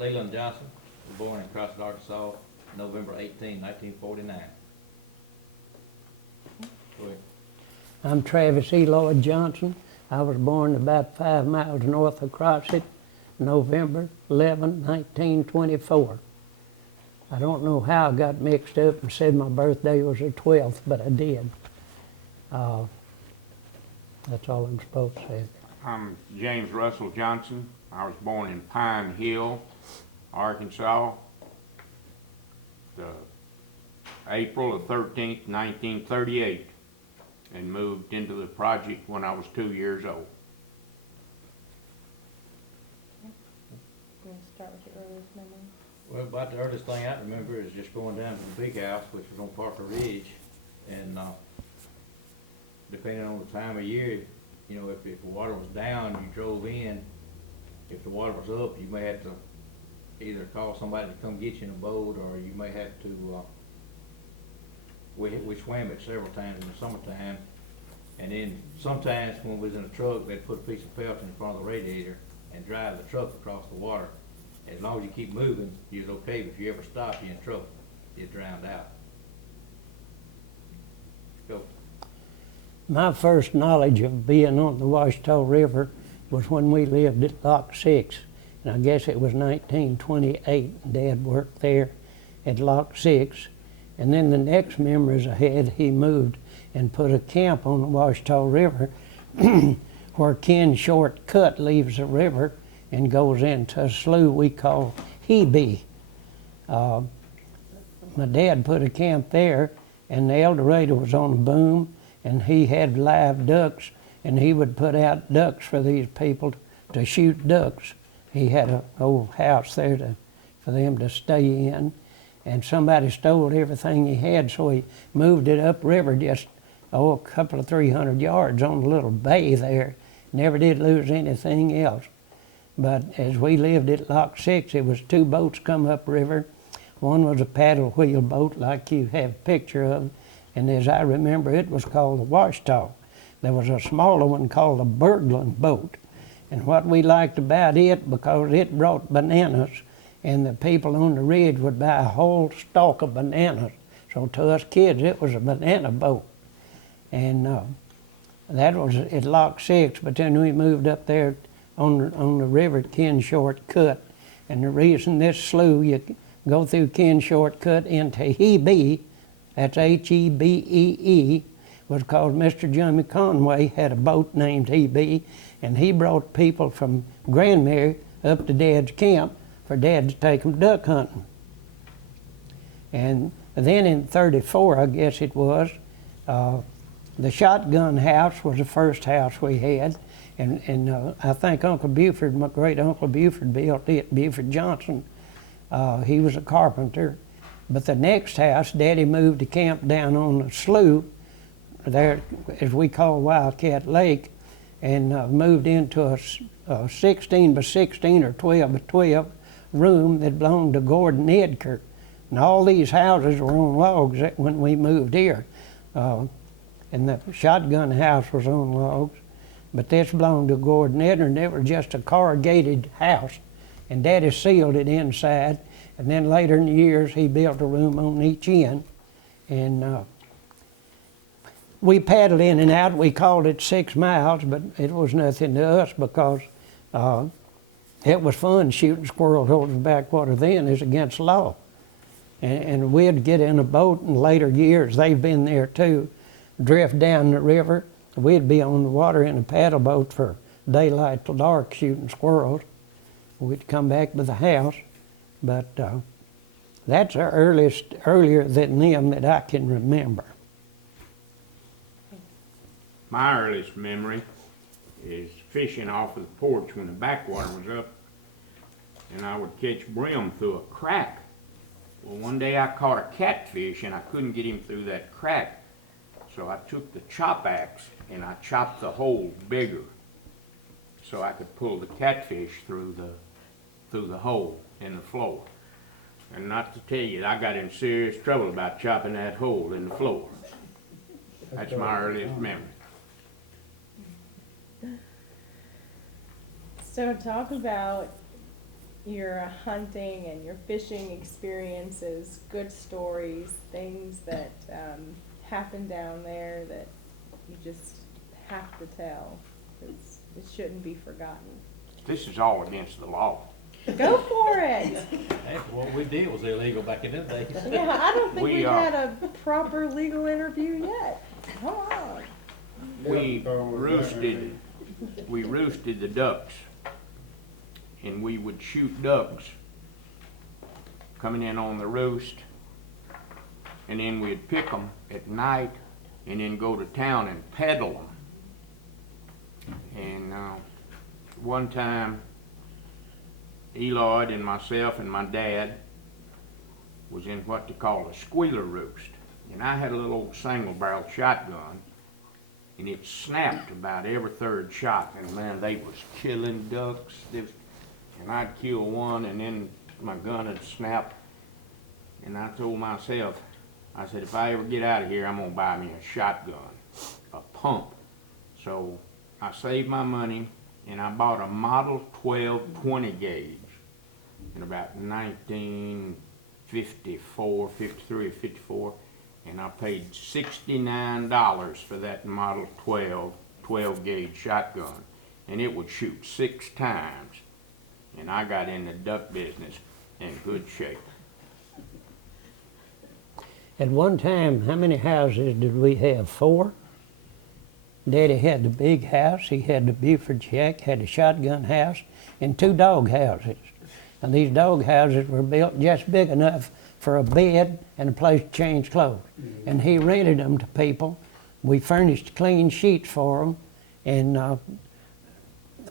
Leland Johnson was born in Crossett, Arkansas, November 18, 1949. Go ahead. I'm Travis E. Lloyd Johnson. I was born about 5 miles north of Crossett, November 11, 1924. I don't know how I got mixed up and said my birthday was the 12th, but I did. That's all I'm supposed to say. I'm James Russell Johnson. I was born in Pine Hill, Arkansas, the April the 13th, 1938, and moved into the project when I was 2 years old. You want to start with your earliest memory? Well, about the earliest thing I remember is just going down to the big house, which was on Parker Ridge, and depending on the time of year, you know, if the water was down, you drove in. If the water was up, you may have to either call somebody to come get you in a boat, or you may have to, we swam it several times in the summertime. And then sometimes when we was in a truck, they'd put a piece of felt in front of the radiator and drive the truck across the water. As long as you keep moving, you're okay, but if you ever stop, you're in trouble. You're drowned out. Go. My first knowledge of being on the Ouachita River was when we lived at Lock 6. And I guess it was 1928. Dad worked there at Lock 6. And then the next memories I had, he moved and put a camp on the Ouachita River where Ken Short Cut leaves the river and goes into a slough we call Hebe. My dad put a camp there, and the El Dorado was on a boom, and he had live ducks, and he would put out ducks for these people to shoot ducks. He had an old house there for them to stay in, and somebody stole everything he had, so he moved it upriver just a couple of 300 yards on a little bay there. Never did lose anything else. But as we lived at Lock 6, it was 2 boats come upriver. One was a paddle wheel boat like you have a picture of, and as I remember, it was called the Ouachita. There was a smaller one called a Berglund boat. And what we liked about it, because it brought bananas, and the people on the ridge would buy a whole stalk of bananas. So to us kids, it was a banana boat. And that was at Lock 6, but then we moved up there on the river at Ken Short Cut. And the reason this slough, you go through Ken Short Cut into Hebe, that's H-E-B-E-E, was called Mr. Jimmy Conway had a boat named Hebe, and he brought people from Grandmere up to Dad's camp for Dad to take them duck hunting. And then in '34, I guess it was, the shotgun house was the first house we had, and I think Uncle Buford, my great Uncle Buford, built it, Buford Johnson. He was a carpenter. But the next house, Daddy moved to camp down on the slough, there, as we call Wildcat Lake, and moved into a 16 by 16 or 12 by 12 room that belonged to Gordon Edgar. And all these houses were on logs when we moved here. And the shotgun house was on logs, but this belonged to Gordon Edgar, and it was just a corrugated house. And Daddy sealed it inside, and then later in the years, he built a room on each end. And we paddled in and out. We called it 6 miles, but it was nothing to us because it was fun shooting squirrels over the backwater then. It's against the law. And we'd get in a boat in later years, they've been there too, drift down the river. We'd be on the water in a paddle boat for daylight till dark shooting squirrels. We'd come back to the house, but that's the earlier than them that I can remember. My earliest memory is fishing off of the porch when the backwater was up, and I would catch brim through a crack. Well, one day I caught a catfish and I couldn't get him through that crack. So I took the chop axe and I chopped the hole bigger so I could pull the catfish through the hole in the floor. And not to tell you, I got in serious trouble about chopping that hole in the floor. That's my earliest memory. So talk about your hunting and your fishing experiences, good stories, things that happen down there that you just have to tell, 'cause it shouldn't be forgotten. This is all against the law. Go for it! After what we did was illegal back in them days. Yeah, I don't think We, we've had a proper legal interview yet. Come on. We roosted the ducks, and we would shoot ducks coming in on the roost, and then we'd pick them at night and then go to town and peddle them. And one time, Eloyd and myself and my dad was in what they call a squealer roost, and I had a little old single barrel shotgun, and it snapped about every third shot, and man, they was killing ducks. And I'd kill one, and then my gun would snap, and I told myself, I said, if I ever get out of here, I'm gonna buy me a shotgun, a pump. So I saved my money, and I bought a Model 12 20 gauge in about 1954, 53 or 54, and I paid $69 for that Model 12 gauge shotgun, and it would shoot 6 times, and I got in the duck business in good shape. At one time, how many houses did we have? 4? Daddy had the big house, he had the Buford shack, had a shotgun house, and 2 dog houses. And these dog houses were built just big enough for a bed and a place to change clothes. And he rented them to people. We furnished clean sheets for them, and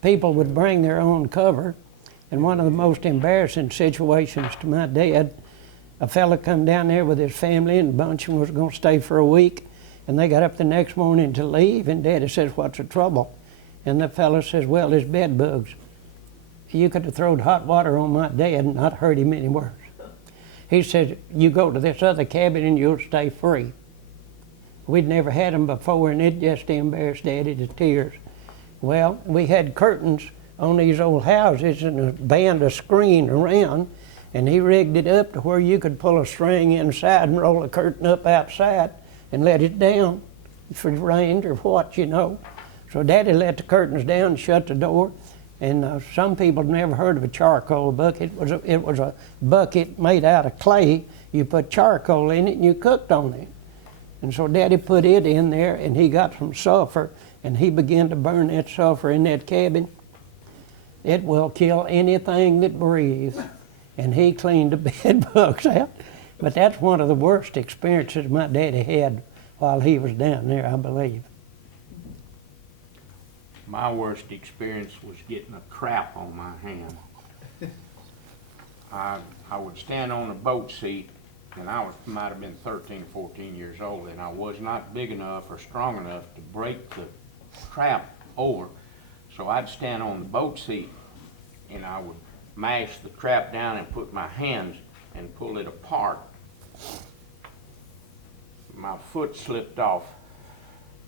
people would bring their own cover. And one of the most embarrassing situations to my dad, a fella come down there with his family, and a bunch of them was going to stay for a week. And they got up the next morning to leave, and Daddy says, "What's the trouble?" And the fella says, "Well, there's bed bugs." You could have thrown hot water on my dad and not hurt him any worse. He said, "You go to this other cabin and you'll stay free." We'd never had them before, and it just embarrassed Daddy to tears. Well, we had curtains on these old houses and a band of screen around, and he rigged it up to where you could pull a string inside and roll a curtain up outside and let it down if it rained or what, you know. So Daddy let the curtains down and shut the door, and some people never heard of a charcoal bucket. It was a bucket made out of clay. You put charcoal in it and you cooked on it. And so Daddy put it in there, and he got some sulfur, and he began to burn that sulfur in that cabin. It will kill anything that breathes. And he cleaned the bed bugs out. But that's one of the worst experiences my daddy had while he was down there, I believe. My worst experience was getting a crap on my hand. I would stand on a boat seat, and might have been 13 or 14 years old, and I was not big enough or strong enough to break the crap over. So I'd stand on the boat seat, and I would mash the trap down and put my hands and pull it apart. My foot slipped off,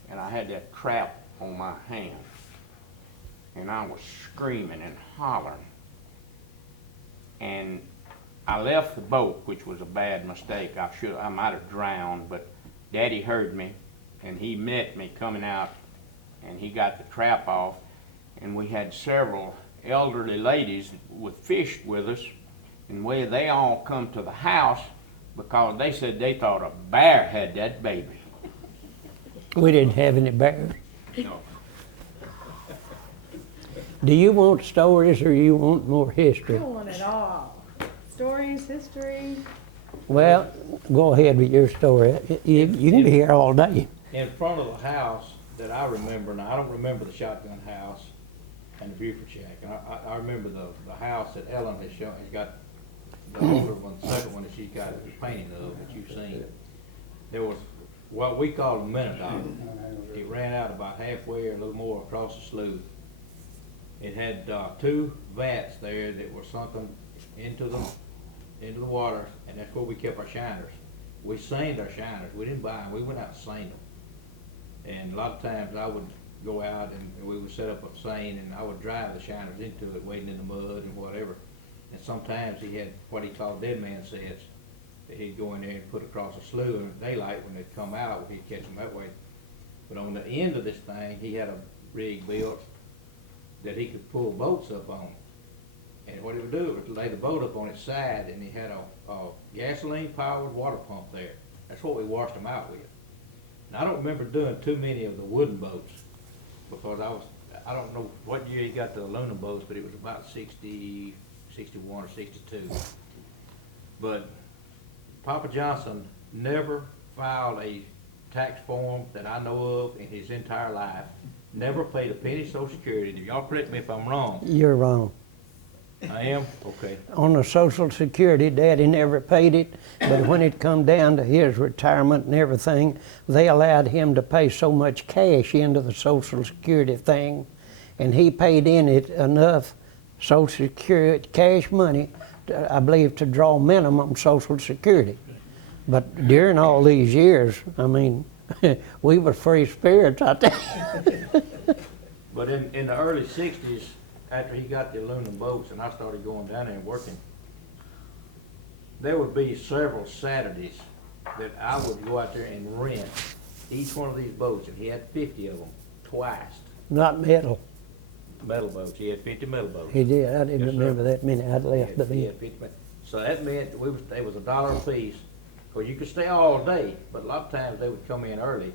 and I had that trap on my hand, and I was screaming and hollering, and I left the boat, which was a bad mistake. I might have drowned, but Daddy heard me, and he met me coming out, and he got the trap off, and we had several elderly ladies that fished with us, and they all come to the house because they said they thought a bear had that baby. We didn't have any bears. No. Do you want stories or you want more history? I want it all. Stories, history. Well, go ahead with your story. You can be here all day. In front of the house that I remember, now I don't remember the shotgun house and the Buford shack, and I remember the house that Ellen has shown, has got the older one, the second one that she's got the painting of that you've seen. There was what we called a Menodoc. It ran out about halfway or a little more across the slough. It had 2 vats there that were sunken into the water, and that's where we kept our shiners. We seined our shiners. We didn't buy them. We went out and seined them. And a lot of times I would go out and we would set up a seine, and I would drive the shiners into it, wading in the mud and whatever. And sometimes he had what he called dead man sets, that he'd go in there and put across a slough in daylight. When they'd come out, he'd catch them that way. But on the end of this thing, he had a rig built that he could pull boats up on. And what he would do was lay the boat up on its side, and he had a gasoline-powered water pump there. That's what we washed them out with. Now, I don't remember doing too many of the wooden boats, because I don't know what year he got the aluminum boats, but it was about 60, 61 or 62. But Papa Johnson never filed a tax form that I know of in his entire life. Never paid a penny Social Security. And y'all correct me if I'm wrong. You're wrong. I am? Okay. On the Social Security, Daddy never paid it, but when it come down to his retirement and everything, they allowed him to pay so much cash into the Social Security thing, and he paid in it enough Social Security cash money, I believe, to draw minimum Social Security. But during all these years, I mean, we were free spirits out there. But in the early 60s, after he got the aluminum boats and I started going down there and working, there would be several Saturdays that I would go out there and rent each one of these boats, and he had 50 of them, twice. Not metal. Metal boats. He had 50 metal boats. He did. I didn't Yes, sir. remember that many. I'd He left had, the he bed. had 50 So that meant they was $1 a piece. Well, you could stay all day, but a lot of times they would come in early.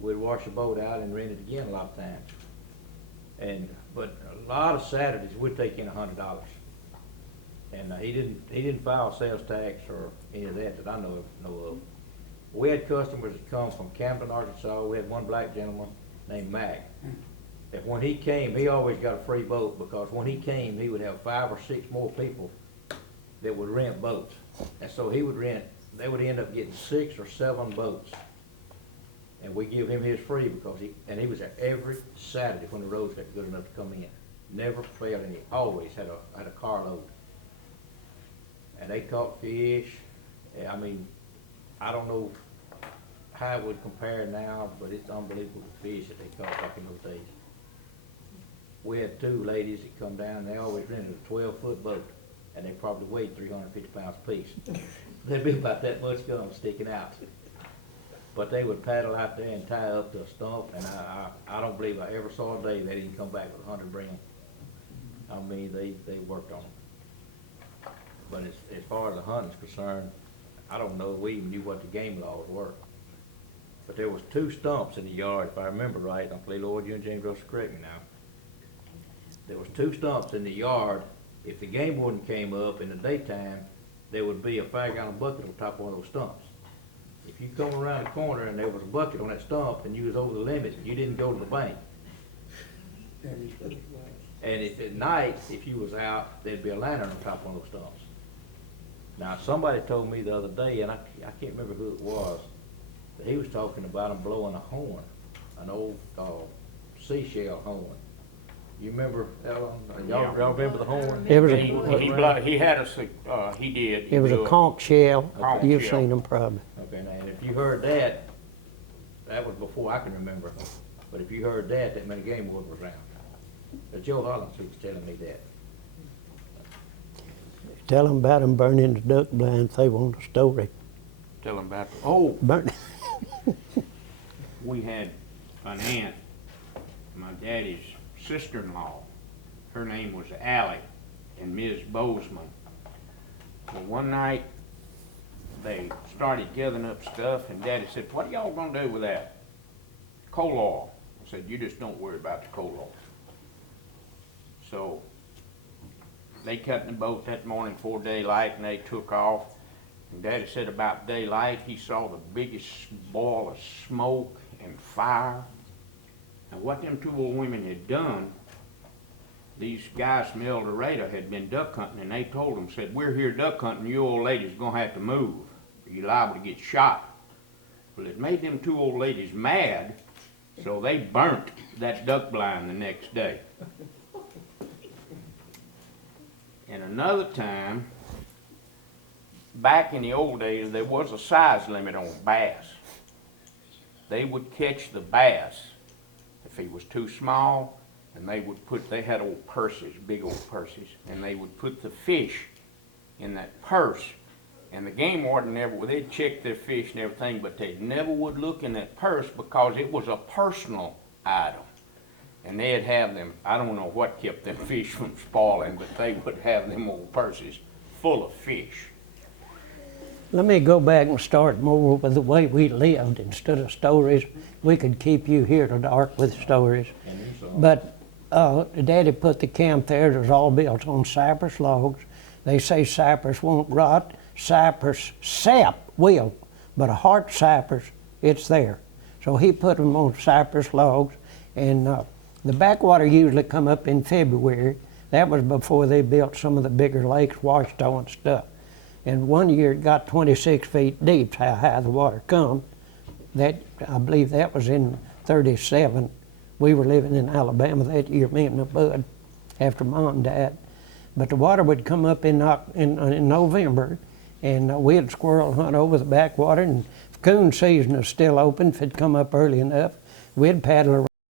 We'd wash the boat out and rent it again a lot of times. But a lot of Saturdays we'd take in $100. And he didn't file sales tax or any of that I know of. We had customers that come from Camden, Arkansas. We had one black gentleman named Mac. That when he came, he always got a free boat, because when he came, he would have 5 or 6 more people that would rent boats. And so he would rent, they would end up getting 6 or 7 boats. And we give him his free because he was there every Saturday when the roads got good enough to come in. Never failed, and he always had a carload. And they caught fish. I mean, I don't know how it would compare now, but it's unbelievable the fish that they caught back in those days. We had 2 ladies that come down, and they always rented a 12-foot boat, and they probably weighed 350 pounds apiece. There'd be about that much gum sticking out. But they would paddle out there and tie up to a stump, and I don't believe I ever saw a day they didn't come back with 100 brim. I mean, they worked on them. But as far as the hunting's concerned, I don't know if we even knew what the game laws were. But there was 2 stumps in the yard, if I remember right. Uncle Lloyd, you and James Russell correct me now. There was 2 stumps in the yard. If the game warden came up in the daytime, there would be a 5-gallon bucket on top of one of those stumps. If you come around the corner and there was a bucket on that stump and you was over the limit, you didn't go to the bank. And if at night, if you was out, there'd be a lantern on top of one of those stumps. Now, somebody told me the other day, and I can't remember who it was, that he was talking about them blowing a horn, an old seashell horn. You remember that one? Y'all remember the horn? It was He had he did. It was a conch shell. Conch You've shell. seen them probably. Okay, now, and if you heard that, that was before I can remember. But if you heard that, that meant a game warden was around. But Joe Hollins was telling me that. Tell them about them burning the duck blind if they want a story. Tell him about, Burn. we had an aunt, my daddy's sister-in-law. Her name was Allie, and Ms. Bozeman. Well, one night, they started gathering up stuff, and Daddy said, "What are y'all gonna do with that coal oil?" I said, "You just don't worry about the coal oil." So they cut in the boat that morning before daylight, and they took off. And Daddy said about daylight, he saw the biggest ball of smoke and fire. And what them 2 old women had done, these guys from El Dorado had been duck hunting, and they told them, said, "We're here duck hunting, you old ladies gonna have to move, or you're liable to get shot." Well, it made them 2 old ladies mad, so they burnt that duck blind the next day. And another time, back in the old days, there was a size limit on bass. They would catch the bass. If he was too small, and they had old purses, big old purses, and they would put the fish in that purse. And the game warden they'd check their fish and everything, but they never would look in that purse because it was a personal item. And they'd have them, I don't know what kept them fish from spoiling, but they would have them old purses full of fish. Let me go back and start more with the way we lived instead of stories. We could keep you here till dark with stories. But Daddy put the camp there. It was all built on cypress logs. They say cypress won't rot. Cypress sap will, but a hard cypress, it's there. So he put them on cypress logs, and the backwater usually come up in February. That was before they built some of the bigger lakes, Ouachita and stuff. And one year it got 26 feet deep, how high the water come. That, I believe that was in 37. We were living in Alabama that year, me and my bud, after Mom died. But the water would come up in November, and we'd squirrel hunt over the backwater, and if coon season is still open, if it'd come up early enough, we'd paddle around